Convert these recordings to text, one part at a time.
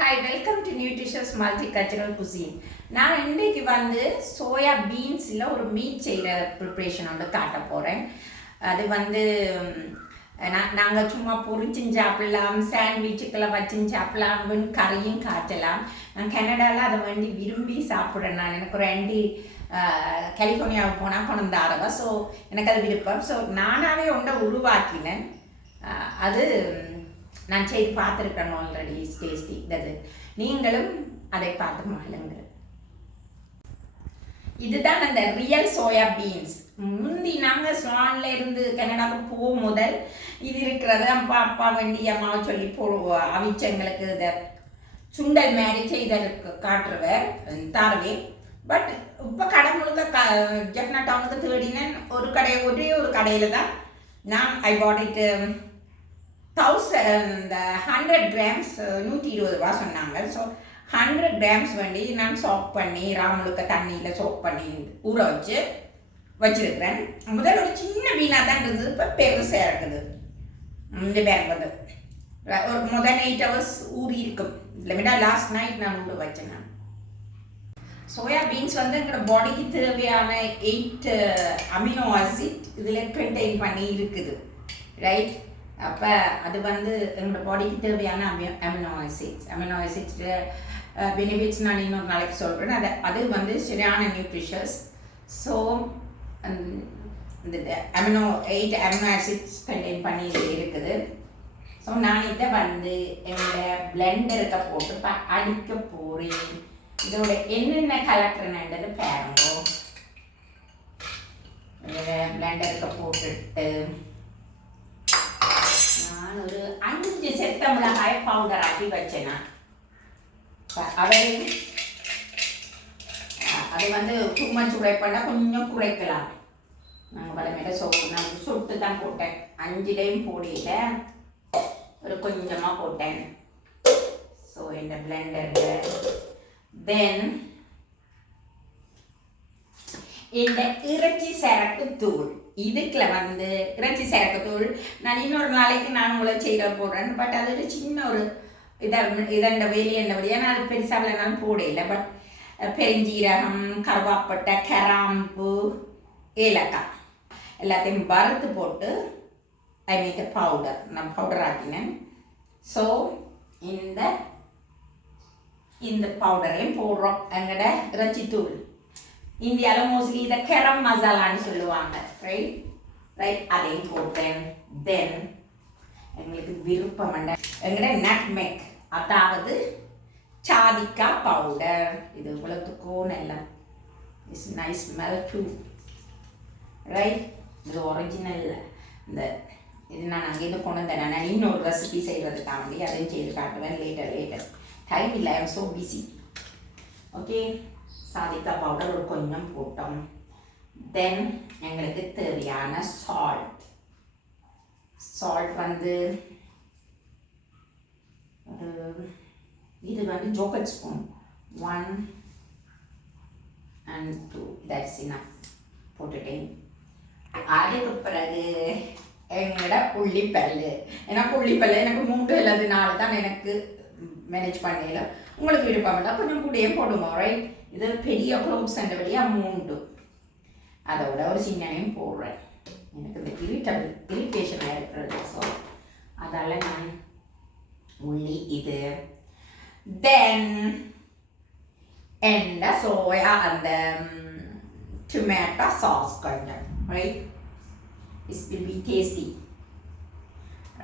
Hi, welcome to nutritious multicultural cuisine. நான் இன்றைக்கு வந்து சோயா பீன்ஸில் ஒரு மீட் செய்கிற ப்ரிப்ரேஷன் வந்து காட்ட போகிறேன். அது வந்து நாங்கள் சும்மா பொரிச்சும் சாப்பிடலாம், சாண்ட்விச்சுக்கெல்லாம் வச்சும் சாப்பிடலாம், கறியும் காய்ச்சலாம். நான் கனடாவில் அதை வேண்டி விரும்பி சாப்பிட்றேன். எனக்கு ஒரு ஆண்டி கலிஃபோர்னியாவுக்கு போனால் கொண்டு ஆரவா. ஸோ எனக்கு அது விருப்பம். ஸோ நானாகவே ஒன்றை உருவாக்கினேன். அது நான் செய்து பார்த்துருக்கேன் ஆல்ரெடி. டேஸ்டி அது. நீங்களும் அதை பார்த்து மாளுங்கள். இதுதான் அந்த ரியல் சோயா பீன்ஸ். முந்தி நாங்கள் ஸ்வான்ல இருந்து கனடாவுக்கு போகும் முதல் இது இருக்கிறது. அப்பா வேண்டிய அம்மாவை சொல்லி அவிச்சங்களுக்கு இதை சுண்டல் மாதிரி செய்தற்கு காட்டுருவேன் தாரவே. பட் இப்போ கடை முழுக்க ஜெஃப்னா டவுனுக்கு தேடினேன். ஒரே ஒரு கடையில் தான் நான் ஐ பாட் இட் 100 grams 120 ரூபா சொன்னாங்க. ஸோ 100 grams வேண்டி நான் சோப் பண்ணி ராமுழுக்க தண்ணியில் சோப் பண்ணி ஊற வச்சிருக்கிறேன். முதல்ல ஒரு சின்ன வீணாக தான் இருந்தது, இப்போ பெருசாக இருக்குது. இந்த பேங்க் வந்து ஒரு முதல் 8 hours ஊறி இருக்கும். இல்லைன்னா லாஸ்ட் நைட் நான் ஊற வச்சேன். நான் சோயா பீன்ஸ் வந்து எங்களோட பாடிக்கு தேவையான 8 அமினோ ஆசிட் இதில் கண்டெயின் பண்ணி இருக்குது, ரைட்? அப்போ அது வந்து எங்களோட பாடிக்கு தேவையான அமினோ ஆசிட்ஸ் பெனிஃபிட்ஸ் நான் இன்னொரு நாளைக்கு சொல்கிறேன். அது வந்து சரியான நியூட்ரிஷியஸ். ஸோ இந்த 8 அமினோ ஆசிட்ஸ் கண்டெயின் பண்ணி இருக்குது. ஸோ நான் இதை வந்து என்னோட பிளெண்டருக்கு போட்டு அடிக்க போகிறேன். இதோட என்னென்ன கலக்கிறேன்ன்றது பாருங்க. பிளெண்டருக்கு போட்டுட்டு நான் ஒரு 5 செத்த மிளகாய் பவுடர் ஆக்கி வச்சேன்னா அது வந்து கும்மன் சுடைப்பண்ணா கொஞ்சம் குறைக்கலாம். நாங்கள் பலமேல நான் சுட்டு தான் போட்டேன். 5லையும் போடியில ஒரு கொஞ்சமாக போட்டேன். ஸோ இந்த பிளெண்டரில் தென் இந்த இறைச்சி சரக்கு தூள். இதுக்குள்ள வந்து இறைச்சி சரக்குத்தூள் நான் இன்னொரு நாளைக்கு நான் உங்களை செய்கிற போடுறேன். பட் அது ஒரு சின்ன ஒரு இதண்ட வேலையண்டபடியாக நான் அது பெருசாக நான் போடையில. பட் பெருஞ்சீரகம், கருவாப்பட்டை, கிராம்பு, ஏலக்காய் எல்லாத்தையும் வறுத்து போட்டு ஐ மேக் எ பவுடர். நான் பவுடர் ஆக்கினேன். ஸோ இந்த பவுடரையும் போடுறோம். எங்கட இறைச்சி தூள் இந்தியாவில் மோஸ்ட்லி இதை கரம் மசாலான்னு சொல்லுவாங்க, ரைட்? அதையும் போட்டேன். தென் எங்களுக்கு விருப்பம் எங்கட நட்மெக், அதாவது சாதிக்காய் பவுடர். இது இவ்வளோத்துக்கும் நல்லா it's nice smell too, right? இது ஒரிஜினல். இது நான் அங்கேருந்து கொண்டு வந்தேன். நான் இன்னொரு ரெசிபி செய்கிறதுக்காக வேண்டி அதையும் செய்து காட்டுவேன் லேட்டர். டைம் இல்லை, I am so busy. Okay, சாதிக்காய் பவுடர் ஒரு கொஞ்சம் போட்டோம். தென் எங்களுக்கு தேவையான சால்ட் வந்து இது வந்து ஜோக்கட் ஸ்பூன் 1 and 2 தட்ஸ் இனஃப் போட்டுட்டேன். அதுக்கு பிறகு எங்களோட உள்ளிப்பல்லு. எனக்கு 3 அல்லது 4 தான் எனக்கு மேனேஜ் பண்ணல. உங்களுக்கு விருப்பம் இல்லை கொஞ்சம் கூடயே போடுவோம், ரைட்? இது பெரிய க்ளோப்ஸ் வழியாக 3, அதோட ஒரு சின்னனையும் போடுறேன். எனக்கு இந்த இரிட்டேஷனாக இருக்கிறது. ஸோ அதால் நான் உள்ளி இது. தென் எந்த சோயா அந்த டொமேட்டோ சாஸ் கொஞ்சம், right? It's will be tasty,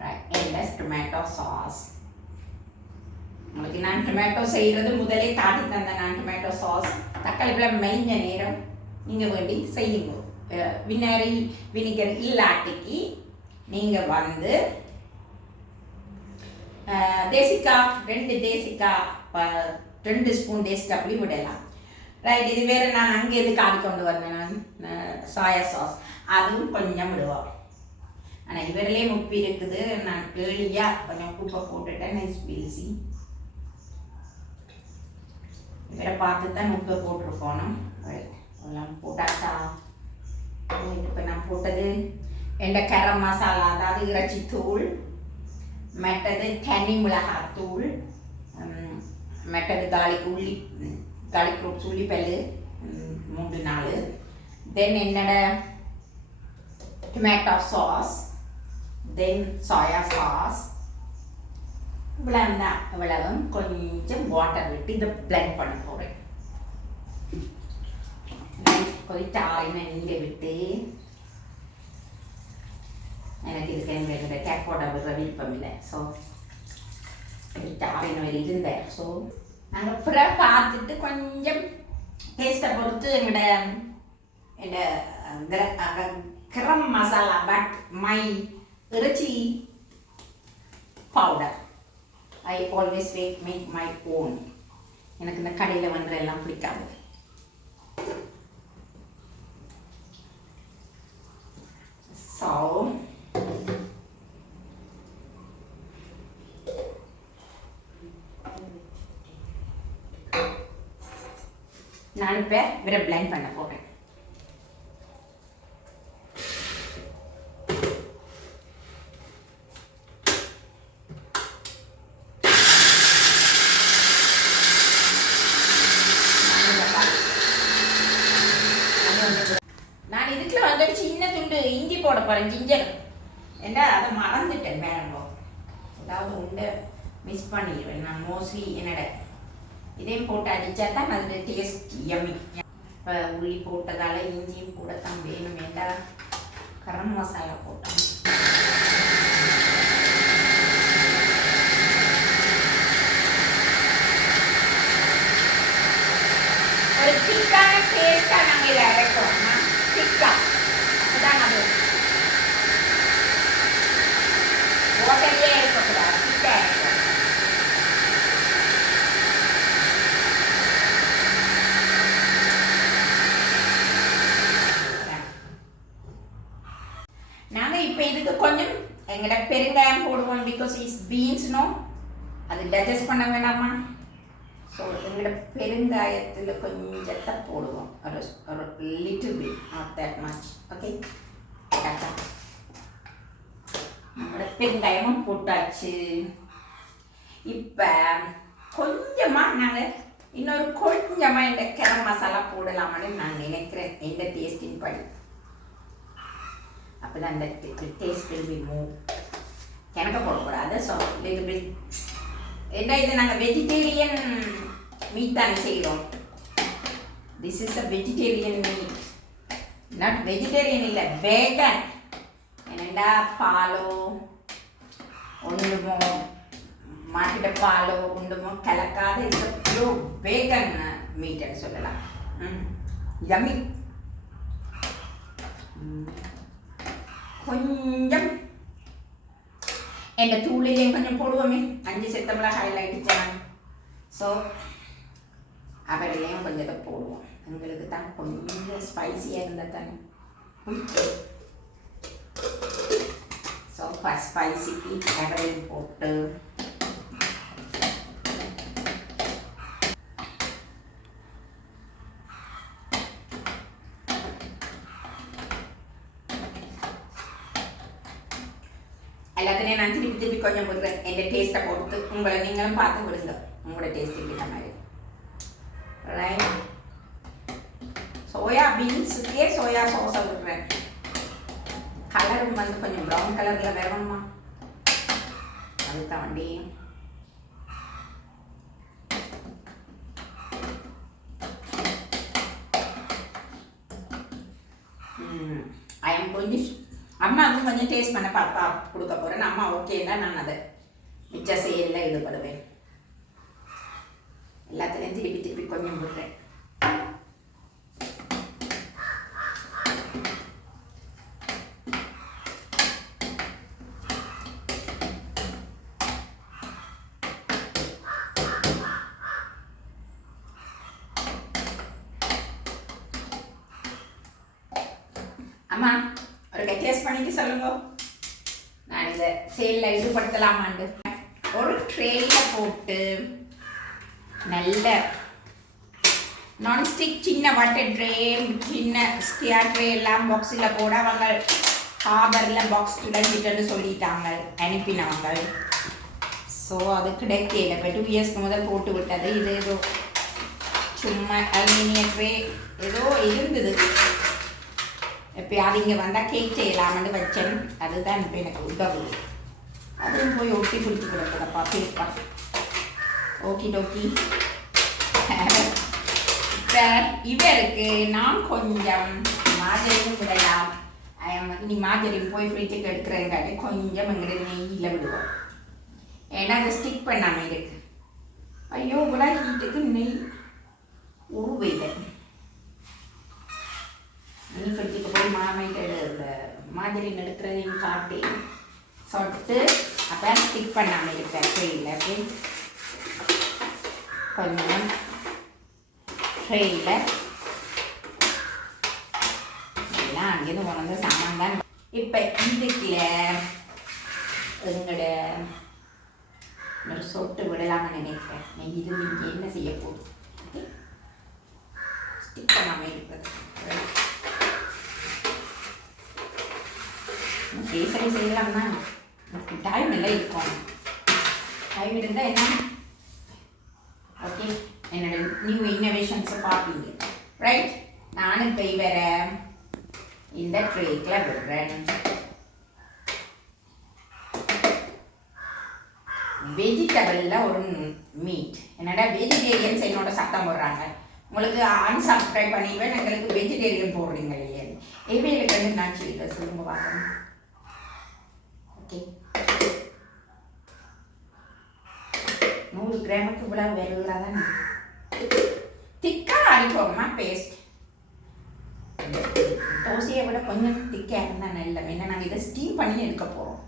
right? எந்த டொமேட்டோ சாஸ் உங்களுக்கு நான் டொமேட்டோ செய்கிறது முதலே காட்டி தந்தேன். நான் டொமேட்டோ சாஸ் தக்காளிப்பழம் மெலிஞ்ச நேரம் நீங்கள் வேண்டி செய்யுங்க. வினிகர் இல்லாட்டிக்கு நீங்கள் வந்து தேசிக்காய் 2 ஸ்பூன் தேசிக்காய் அப்படி விடலாம், ரைட்? இது வேறு நான் அங்கே எது காடி கொண்டு வந்தேன். நான் சோயா சாஸ் அதுவும் கொஞ்சம் விடுவோம். ஆனால் இவரிலே உப்பு இருக்குது. நான் ஏழியாக கொஞ்சம் உப்பை போட்டுட்டேன். நைஸ் பீல்சி இவரை பார்த்து தான் உப்பு போட்டிருக்கணும். எல்லாம் போட்டாச்சா? இப்போ நான் போட்டது எந்த கரம் மசாலா, அதாவது இறைச்சி தூள், மற்றது தனி மிளகாய் தூள், மற்றது கார்லிக் உள்ளி garlic cloves உள்ளி பல்லு 3-4 தென் என்னோட tomato sauce then soya sauce இவ்வளவும் கொஞ்சம் வாட்டர் விட்டு இதை பிளெண்ட் பண்ண போகிறேன் கொஞ்சம் ஆறின நீரை விட்டு எனக்கு இதுக்கு எங்களுக்கு கேக் போட விடுற விருப்பம் இல்லை ஸோ ஆறின வரை இருந்தேன் ஸோ நாங்கள் அப்புறம் பார்த்துட்டு கொஞ்சம் டேஸ்ட்டை பொறுத்து என்னோட கரம் மசாலா பட் மை இறைச்சி powder I always make my own எனக்கு இந்த கடையில் வந்து எல்லாம் பிடிக்காது ஸோ நான் இப்போ வேற பிளெண்ட் பண்ண போகிறேன் நான் இதுக்குள்ள வந்து சின்ன துண்டு இஞ்சி போட போகிறேன் ஜிஞ்சர் ஏன்னா அதை மறந்துட்டேன் வேறங்கோ ஏதாவது உண்டை மிஸ் பண்ணிடுவேன் நான் மோஸ்ட்லி என்னோட இதையும் போட்டு அடித்தா தான் அது டேஸ்ட் யம்மி இப்போ உள்ளி போட்டதால் இஞ்சியும் கூட தான் வேணும் ஏண்டா கரம் மசாலா போட்டோம் ஒரு திக்கான டேஸ்ட்டாக நாங்கள் இதை அரைக்கிறோம்னா திக்காக அதுதான் அது ஹோட்டல்லே இருக்கக்கூடாது திக்காக இருக்கும் நாங்கள் இப்போ இதுக்கு கொஞ்சம் எங்கள்ட பெருங்காயம் போடுவோம் பிகாஸ் இட்ஸ் பீன்ஸ்னோ அது டைஜஸ்ட் பண்ண வேணாமா ஸோ எங்களோட பெருங்காயத்தில் கொஞ்சத்தை போடுவோம் ஒரு little bit not that much okay நம்மளோட பெருங்காயமும் போட்டாச்சு இப்போ கொஞ்சமாக நாங்கள் இன்னொரு கொஞ்சமாக இந்த கரம் மசாலா போடலாமான்னு நான் நினைக்கிறேன் எந்த டேஸ்டின் படி அப்போ தான் அந்த டேஸ்ட் வில் பி மூவ் எனக்கு போடக்கூடாது ஸோ லிட்டில் பிட் என்ன இது நாங்கள் வெஜிடேரியன் மீட் தானே செய்கிறோம் this is a vegetarian meet not vegetarian இல்லை வேகன் என்னண்டா பாலோ ஒன்றுமோ மாட்டிட பாலோ ஒன்றுமோ கலக்காத இட்ஸ் அ ப்யூர் வேகன் மீட்னு சொல்லலாம் யம்மி கொஞ்சம் எங்கள் தூளிலையும் கொஞ்சம் போடுவோமே 5 செத்தமிழ் ஹைலைட் சேனல் ஸோ அவரையிலையும் கொஞ்சத்தை போடுவோம் எங்களுக்கு தான் கொஞ்சம் ஸ்பைசியாக இருந்தால் தானே ஸோ ஸ்பைசிக்கு அவரையும் போட்டு எல்லாத்துலேயும் நான் திருப்பி கொஞ்சம் விடுறேன் என் டேஸ்ட்டை பொறுத்து உங்களை நீங்களும் பார்த்து விடுங்க உங்களோட டேஸ்ட்டுக்கு இந்த மாதிரி ரைட் சோயா பீன்ஸுக்கே சோயா சாஸை விடுறேன் கலரும் வந்து கொஞ்சம் ப்ரௌன் கலரில் வேணுமா அது தாண்டி கொஞ்சம் அம்மா அதுவும் கொஞ்சம் டேஸ்ட் பண்ண பார்த்தா கொடுக்க போகிறேன் அம்மா ஓகேன்னா நான் அதை மிச்ச செயலில் ஈடுபடுவேன் எல்லாத்துலேயும் திருப்பி கொஞ்சம் விடுறேன் அம்மா ஒரு டேஸ்ட் பண்ணிட்டு சொல்லுங்க நான் இதை சேலில் ஈடுபடுத்தலாமாண்டு ஒரு ட்ரேயில் போட்டு நல்ல நான்ஸ்டிக் சின்ன வாட்டர் ட்ரே சின்ன ஸ்கியர் ட்ரே எல்லாம் பாக்ஸில் போட அவங்க ஹாபரில் பாக்ஸ் துடைச்சிட்டுன்னு சொல்லிட்டாங்க அனுப்பினவங்க ஸோ அது கிடைக்கல. இப்போ 2 இயர்ஸ்க்கு முதல் போட்டு விட்டது. இது ஏதோ சும்மா அலுமினியம் ட்ரே ஏதோ இருந்தது. இப்போ அது இங்கே வந்தால் கேக் செய்யலாமன்னு வச்சேன். அதுதான் இப்போ எனக்கு உதவுது. அதுவும் போய் ஒட்டி பிடிச்சி கொடுக்குறப்பா பேப்பர். ஓகி டோக்கி. இப்போ இவருக்கு நான் கொஞ்சம் மாஜரியும் விடலாம். இனி மாஜரியும் போய் ஃப்ரிட்ஜுக்கு எடுக்கிறதுக்காட்டி கொஞ்சம் எங்கிட்ட நெய்யில் விடுவோம். ஏன்னா அதை ஸ்டிக் பண்ணாமல் இருக்கு. ஐயோ இவ்வளோ ஹீட்டுக்கு நெய் உருவையில் நீ ஃப்ரிட்ஜுக்கு போய் மாமைட்டு இந்த மாஜரின் எடுக்கிறதையும் காட்டி சொட்டு அப்போ ஸ்டிக் பண்ணாமல் இருப்பேன் ட்ரெயில். அப்படி கொஞ்சம் ட்ரெயில் எல்லாம் அங்கேருந்து உணர்ந்த சாமான் தான். இப்போ இதுக்குல எங்களோட ஒரு சொட்டு விடலாம்னு நினைக்கிறேன். நீங்கள் இது இங்கே என்ன செய்ய போகுது ஸ்டிக் பண்ணாமல் இருக்கிறது. கேசரி செய்யலாம்னா டைம் எல்லாம் இருக்கும். டைம் இருந்தால் என்ன ஓகே என்னோட நியூ இன்னோவேஷன்ஸை பார்ப்பீங்க. ரைட், நானும் இப்போ வேற இந்த ட்ரேக்கில் விடுறேன். வெஜிடபிளில் ஒரு மீட். என்னடா வெஜிடேரியன்ஸ் என்னோட சத்தம் போடுறாங்க. உங்களுக்கு அன்சப்ஸ்கிரைப் பண்ணிடுவேன். எங்களுக்கு வெஜிடேரியன் போடுறீங்க இல்லையா? எவைகளுக்கு வந்து நான் செய்யல சொல்லுங்க பார்க்கணும். ஓகே 100 கிராமுக்கு இவ்வளோ வருகிறா தானே. திக்காக அடிப்போம்மா பேஸ்ட். தோசையை விட கொஞ்சம் திக்காக இருந்தால் நல்ல. ஏன்னா நாங்கள் இதை ஸ்டீம் பண்ணி எடுக்க போகிறோம்.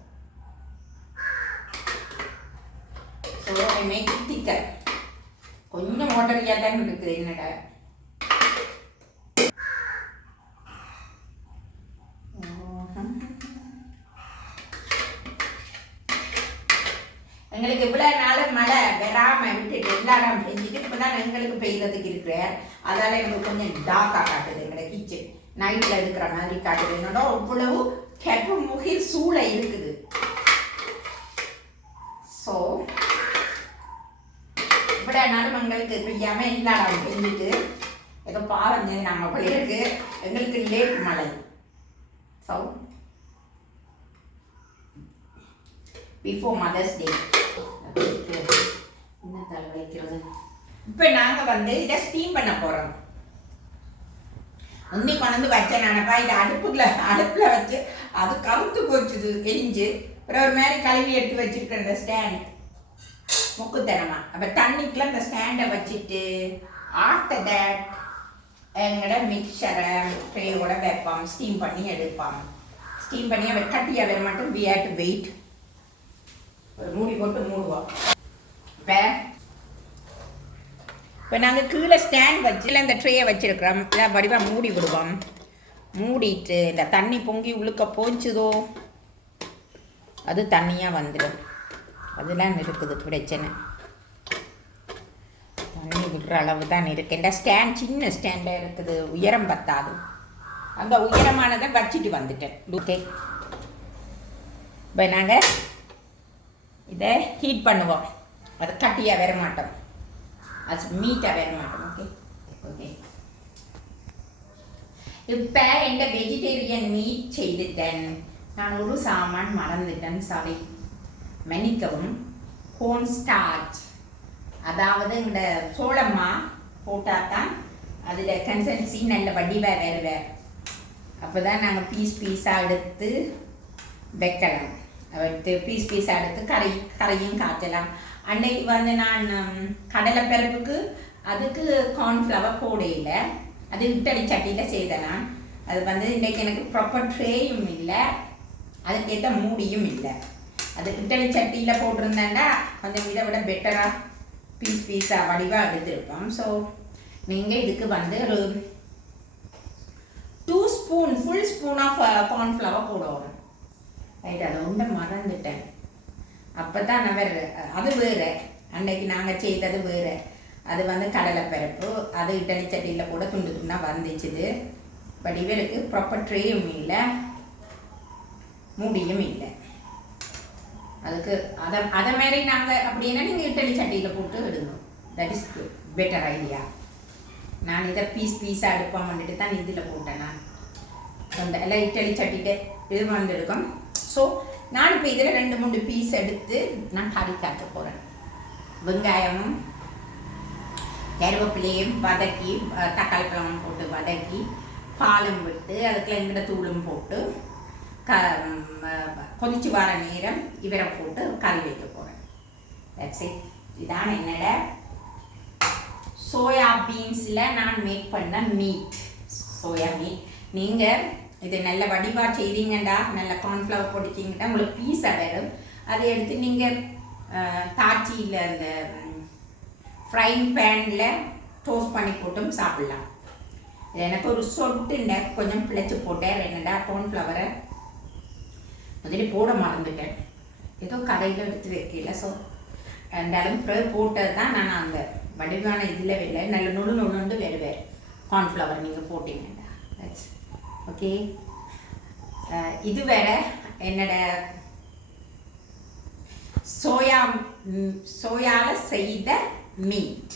ஸோ ஐ மேக் இட் திக்கர். கொஞ்சம் வாட்டரியாக தான் இருக்குது. என்னடா எங்களுக்கு இவ்வளோ நாள் மழை வராமல் விட்டுட்டு எல்லாரும் பெஞ்சிட்டு இப்போ தான் எங்களுக்கு பெய்யறதுக்கு இருக்கிறேன். அதால் எனக்கு கொஞ்சம் டார்க்காக காட்டுது. எங்களோட கிச்சன் நைட்டில் இருக்கிற மாதிரி காட்டுது. என்னோட அவ்வளவு கெப்பு முகில் சூளை இருக்குது. ஸோ இவ்வளோ நாளும் எங்களுக்கு பெய்யாமல் எல்லாரும் பெஞ்சிட்டு ஏதோ பாவம் நாங்கள் பிள்ளைகளுக்கு எங்களுக்கு லேட் மழை. ஸோ பிஃபோர் மதர்ஸ் டே என்ன தலை வைக்கிறது. இப்போ நாங்கள் வந்து இதை ஸ்டீம் பண்ண போகிறோம். உன்னி கொண்டு வச்சேன் நினைப்பா. இதை அடுப்பில் வச்சு அது கவுத்து போச்சுது எரிஞ்சு. அப்புறம் ஒரு மாதிரி கழுவி எடுத்து வச்சுருக்கேன் இந்த ஸ்டாண்ட் முக்குத்தனமா. அப்போ தண்ணிக்குள்ள இந்த ஸ்டாண்டை வச்சுட்டு ஆஃப்டர் தேட் எங்களோட மிக்சரை ட்ரேயோட வைப்போம். ஸ்டீம் பண்ணி எடுப்போம். ஸ்டீம் பண்ணி அவர் கட்டியாக வர மட்டும் வி ஹேவ் டு வெயிட். ஒரு மூடி போட்டு மூடுவோம். இப்போ நாங்கள் கீழே ஸ்டாண்ட் வச்சு இந்த ட்ரேயை வச்சுருக்கிறோம். இதான் வடிவாக மூடி விடுவோம். மூடிட்டு இந்த தண்ணி பொங்கி உழுக்க போச்சுதோ அது தண்ணியாக வந்துடும். அதெல்லாம் இருக்குது பிரச்சனை. தண்ணி விடுற அளவு தான் இருக்குது. இந்த ஸ்டாண்ட் சின்ன ஸ்டாண்டாக இருக்குது. உயரம் பத்தாது. அந்த உயரமானதை வச்சுட்டு வந்துட்டேன். ஓகே, இப்போ நாங்கள் இதை ஹீட் பண்ணுவோம். அது கட்டியாக வர மாட்டோம். அது மீட்டாக வர மாட்டோம். Okay okay. இப்போ எந்த வெஜிடேரியன் மீட் செய்துட்டேன். நான் ஒரு சாமான் மறந்துட்டேன். சாரி, மன்னிக்கவும். கோர்ன் ஸ்டார்ச், அதாவது இந்த சோளமா போட்டால் தான் அதில் கன்சன்சி நல்ல வடிவாக வேறு. அப்போ தான் நாங்கள் பீஸாக எடுத்து வைக்கலாம். எடுத்து பீஸாக எடுத்து கரையும் காய்ச்சலாம். அன்னைக்கு வந்து நான் கடலைப்பருப்புக்கு அதுக்கு கார்ன்ஃப்ளவர் போடையில் அது இட்டடி சட்டியில் செய்தேன். அது வந்து இன்றைக்கு எனக்கு ப்ராப்பர் ட்ரேயும் இல்லை, அதுக்கேற்ற மூடியும் இல்லை. அது இட்டடி சட்டியில் போட்டிருந்தேன்னா கொஞ்சம் இதை விட பெட்டராக பீஸாக வடிவாக எடுத்துருப்போம். ஸோ நீங்கள் இதுக்கு வந்து ஒரு 2 spoon full spoon of cornflour போடுவோம். ரைட், அதை உண்டை மறந்துட்டேன். அப்போ தான் நான் அது வேறு. அன்னைக்கு நாங்கள் செய்தது வேறு. அது வந்து கடலைப்பருப்பு. அது இட்டலி சட்டியில் கூட துண்டு துண்டாக வந்துச்சுது. பட் இவருக்கு ப்ராப்பர் ட்ரேயும் இல்லை, மூடியும் இல்லை. அதுக்கு அதை மாதிரி நாங்கள் அப்படின்னா நீங்கள் இட்டலி சட்டியில் போட்டு விடுங்க. That is better idea. நான் இதை பீஸாக எடுப்போம் வந்துட்டு தான் இதில் போட்டேன். நான் அந்த எல்லாம் இட்டலி சட்டிட்டு இது வந்துருக்கோம். ஸோ நான் இப்போ இதில் 2-3 பீஸ் எடுத்து நான் கறி காட்ட போகிறேன். வெங்காயமும் கருவேப்பிலையும் வதக்கி, தக்காளி பழமும் போட்டு வதக்கி, பாலும் விட்டு அதுக்குள்ள எங்கிட்ட தூளும் போட்டு கொதிச்சு வர நேரம் இவரை போட்டு கறி வைக்க போகிறேன். That's it. இதான் என்னோட சோயா பீன்ஸில் நான் மேக் பண்ண மீட், சோயா மீட். நீங்கள் இது நல்ல வடிவாக செய்தீங்கண்டா, நல்ல கார்ன்ஃப்ளவர் பொடிச்சிங்கட்டா உங்களுக்கு பீஸா வரும். அதை எடுத்து நீங்கள் தாச்சியில் அந்த ஃப்ரைங் பேனில் டோஸ்ட் பண்ணி போட்டும் சாப்பிட்லாம். எனக்கு ஒரு சொட்டுண்ட கொஞ்சம் பிழைச்சி போட்டேன். என்னடா கார்ன்ஃப்ளவரை முதல்ல போட மறந்துட்டேன், ஏதோ கடையில் எடுத்து வைக்கல. ஸோ ரெண்டாலும் பிறகு போட்டது தான் நான் அந்த வடிவான இதில் வெளில நல்ல நொண்டு வருவேன். கார்ன்ஃப்ளவர் நீங்கள் போட்டிங்கடா. That's okay. இது வேற என்னோட சோயாவில் செய்த மீட்,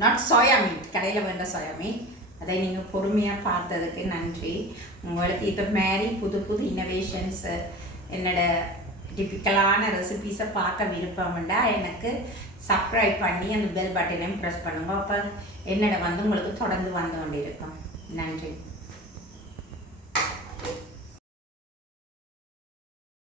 நாட் சோயா மீட், கடையில் வேண்ட சோயா மீட். அதை நீங்கள் பொறுமையாக பார்த்ததுக்கு நன்றி. உங்களுக்கு இப்போ மாதிரி புது இன்னோவேஷன்ஸ் என்னோட டிப்பிக்கலான ரெசிபீஸை பார்க்க விருப்பம்ண்டா எனக்கு சப்ஸ்கிரைப் பண்ணி அந்த பெல் பட்டனையும் ப்ரெஸ் பண்ணுங்க. அப்போ என்னோட உங்களுக்கு தொடர்ந்து வந்து கொண்டிருக்கும். நன்றி.